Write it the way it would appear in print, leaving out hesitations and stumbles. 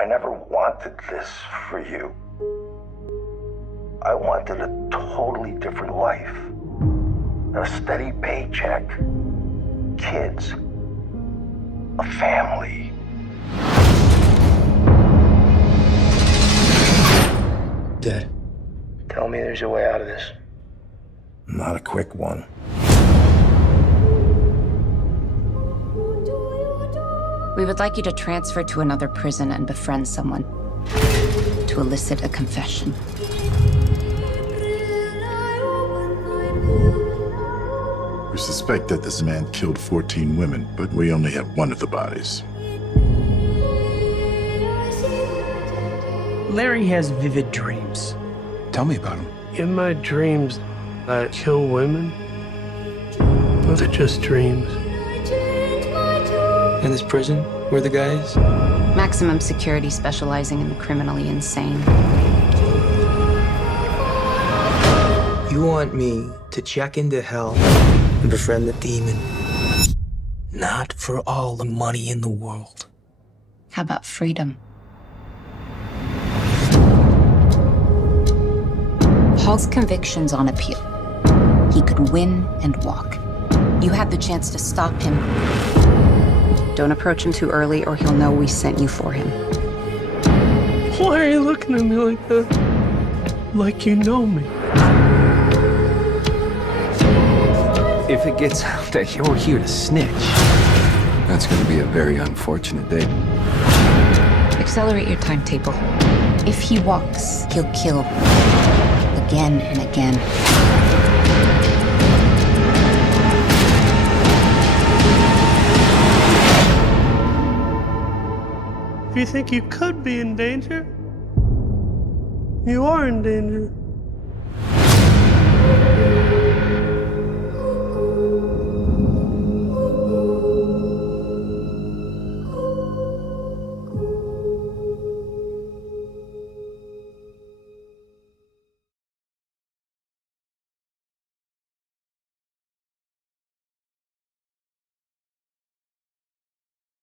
I never wanted this for you. I wanted a totally different life. A steady paycheck, kids, a family. Dad, tell me there's a way out of this. Not a quick one. We would like you to transfer to another prison and befriend someone to elicit a confession. We suspect that this man killed 14 women, but we only have one of the bodies. Larry has vivid dreams. Tell me about him. In my dreams, I kill women, but they're just dreams. In this prison, where the guys? Maximum security specializing in the criminally insane. You want me to check into hell and befriend the demon? Not for all the money in the world. How about freedom? Paul's conviction's on appeal. He could win and walk. You had the chance to stop him. Don't approach him too early or he'll know we sent you for him. Why are you looking at me like that? Like you know me. If it gets out that you're here to snitch, that's going to be a very unfortunate day. Accelerate your timetable. If he walks, he'll kill. Again and again. If you think you could be in danger, you are in danger.